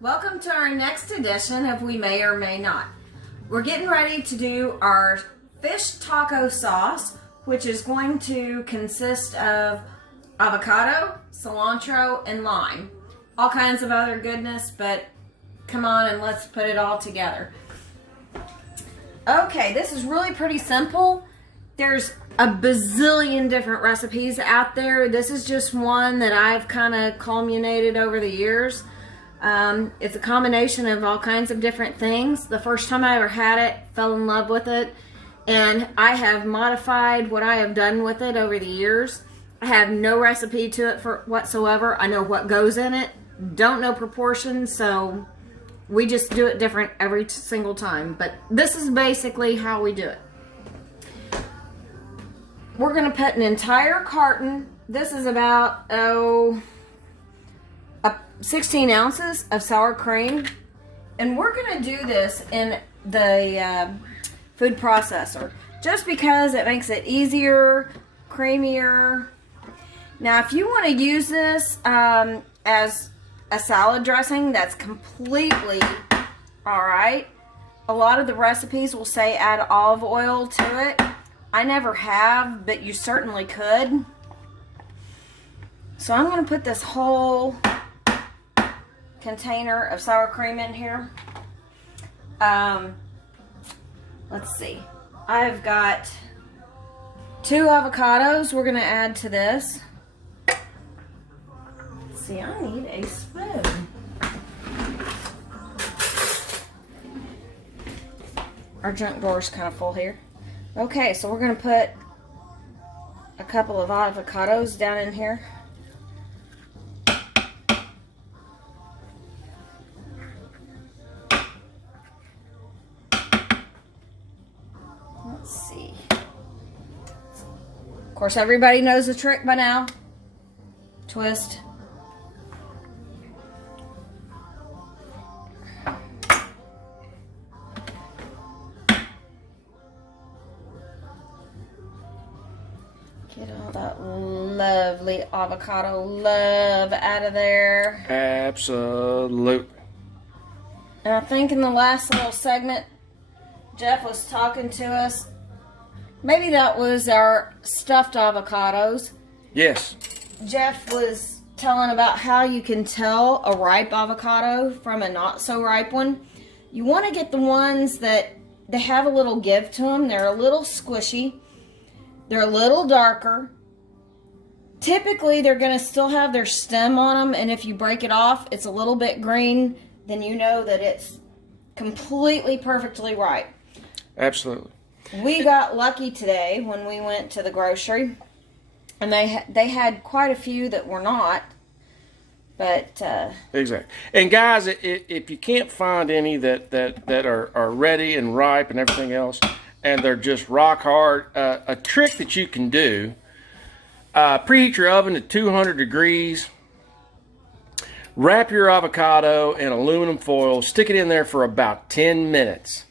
Welcome to our next edition of We May or May Not. We're getting ready to do our fish taco sauce, which is going to consist of avocado, cilantro, and lime. All kinds of other goodness, but come on and let's put it all together. Okay, this is really pretty simple. There's a bazillion different recipes out there. This is just one that I've kind of culminated over the years. It's a combination of all kinds of different things. The first time I ever had it, fell in love with it, and I have modified what I have done with it over the years. I have no recipe to it for whatsoever. I know what goes in it, don't know proportions, so we just do it different every single time. But this is basically how we do it. We're going to put an entire carton. This is about 16 ounces of sour cream, and we're going to do this in the food processor just because it makes it easier, creamier. Now if you want to use this as a salad dressing, that's completely alright. A lot of the recipes will say add olive oil to it. I never have, but you certainly could. So I'm going to put this whole container of sour cream in here. Let's see. I've got 2 avocados we're going to add to this. Let's see, I need a spoon. Our junk drawer is kind of full here. Okay, so we're going to put a couple of avocados down in here. Let's see. Of course, everybody knows the trick by now. Twist. Get all that lovely avocado love out of there. Absolutely. And I think in the last little segment, Jeff was talking to us. Maybe that was our stuffed avocados. Yes. Jeff was telling about how you can tell a ripe avocado from a not so ripe one. You want to get the ones that they have a little give to them. They're a little squishy. They're a little darker. Typically, they're going to still have their stem on them, and if you break it off, it's a little bit green, then you know that it's completely perfectly ripe. Absolutely. We got lucky today when we went to the grocery, and they had quite a few that were not, but exactly. And guys, if you can't find any that are ready and ripe and everything else, and they're just rock hard, a trick that you can do: preheat your oven to 200 degrees. Wrap your avocado in aluminum foil. Stick it in there for about 10 minutes.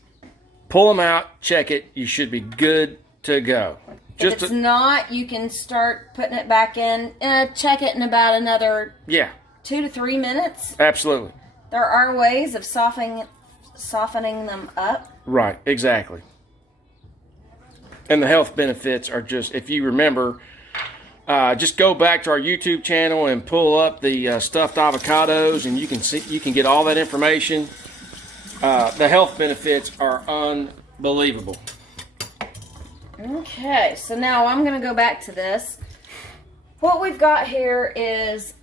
Pull them out, check it. You should be good to go. If it's not, you can start putting it back in. Check it in about another 2 to 3 minutes. Absolutely. There are ways of softening them up. Right, exactly. And the health benefits are just, if you remember, just go back to our YouTube channel and pull up the stuffed avocados, and you can get all that information. The health benefits are unbelievable. Okay, so now I'm going to go back to this. What we've got here is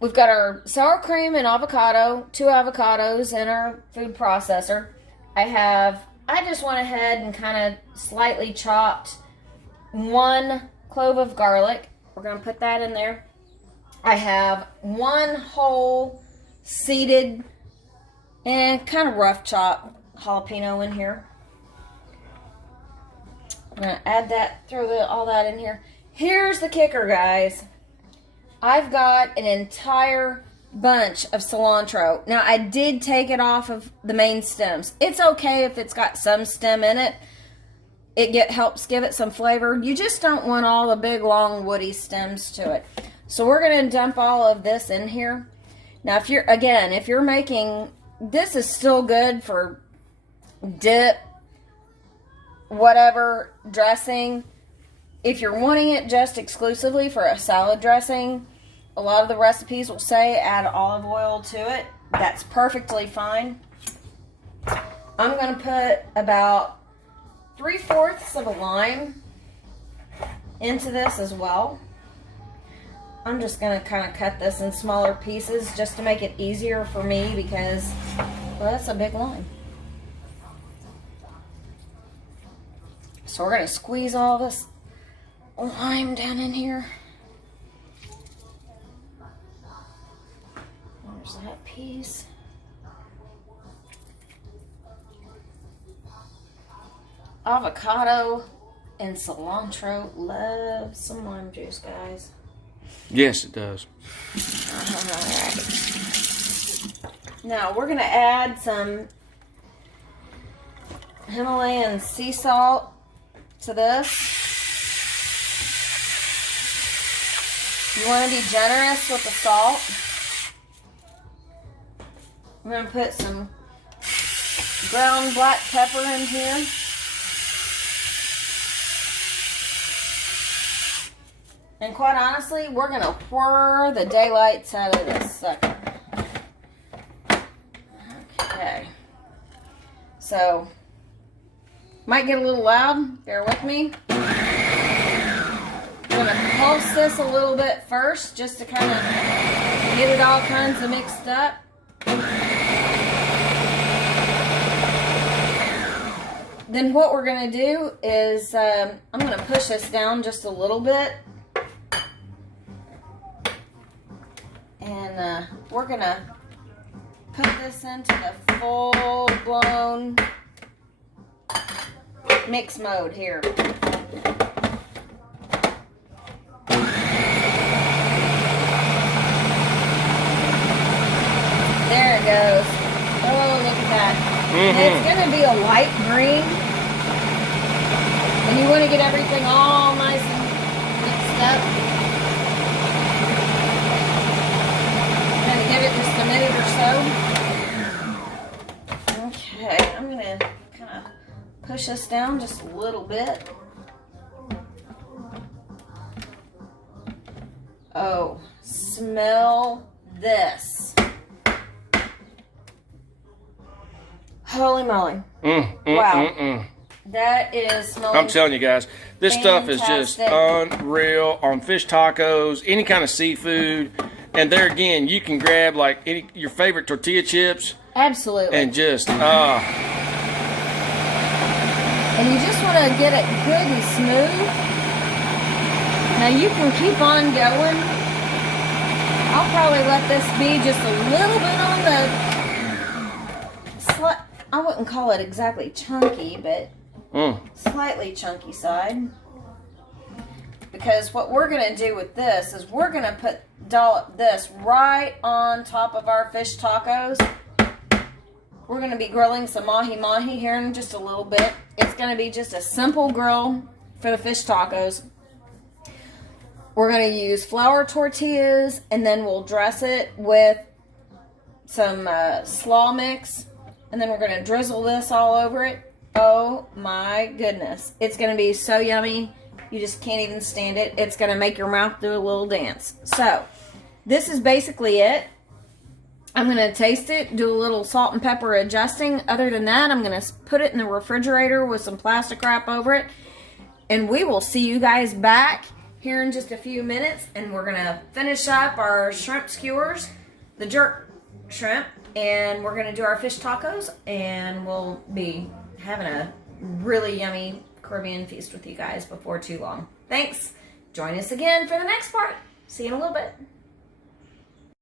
we've got our sour cream and avocado, 2 avocados in our food processor. I just went ahead and kind of slightly chopped 1 clove of garlic. We're going to put that in there. I have 1 whole seeded and kind of rough chop jalapeno in here. I'm going to add that, throw all that in here. Here's the kicker, guys. I've got an entire bunch of cilantro. Now, I did take it off of the main stems. It's okay if it's got some stem in it. It helps give it some flavor. You just don't want all the big, long, woody stems to it. So we're going to dump all of this in here. Now, if you're making, this is still good for dip, whatever dressing. If you're wanting it just exclusively for a salad dressing, a lot of the recipes will say add olive oil to it. That's perfectly fine. I'm going to put about 3/4 of a lime into this as well. I'm just going to kind of cut this in smaller pieces just to make it easier for me because, well, that's a big lime. So we're going to squeeze all this lime down in here. There's that piece. Avocado and cilantro. Love some lime juice, guys. Yes, it does. Alright. Now we're going to add some Himalayan sea salt to this. You want to be generous with the salt. I'm going to put some ground black pepper in here. And quite honestly, we're going to whir the daylights out of this sucker. Okay. So, might get a little loud. Bear with me. I'm going to pulse this a little bit first, just to kind of get it all kinds of mixed up. Then what we're going to do is, I'm going to push this down just a little bit. And we're going to put this into the full-blown mix mode here. There it goes. Oh, look at that. It's going to be a light green. And you want to get everything all nice and mixed up. Give it just a minute or so. Okay, I'm going to kind of push this down just a little bit. Oh, smell this. Holy moly. Wow. That is smelling. I'm telling you guys, this fantastic. Stuff is just unreal on fish tacos, any kind of seafood. And there again, you can grab like your favorite tortilla chips. Absolutely. And just, And you just want to get it good and smooth. Now you can keep on going. I'll probably let this be just a little bit on the, I wouldn't call it exactly chunky, but slightly chunky side. Because what we're going to do with this is we're going to dollop this right on top of our fish tacos. We're going to be grilling some mahi-mahi here in just a little bit. It's going to be just a simple grill for the fish tacos. We're going to use flour tortillas, and then we'll dress it with some slaw mix, and then we're going to drizzle this all over it. Oh my goodness. It's going to be so yummy. You just can't even stand it. It's going to make your mouth do a little dance. So, this is basically it. I'm going to taste it, do a little salt and pepper adjusting. Other than that, I'm going to put it in the refrigerator with some plastic wrap over it. And we will see you guys back here in just a few minutes. And we're going to finish up our shrimp skewers, the jerk shrimp. And we're going to do our fish tacos. And we'll be having a really yummy Caribbean feast with you guys before too long. Thanks. Join us again for the next part. See you in a little bit.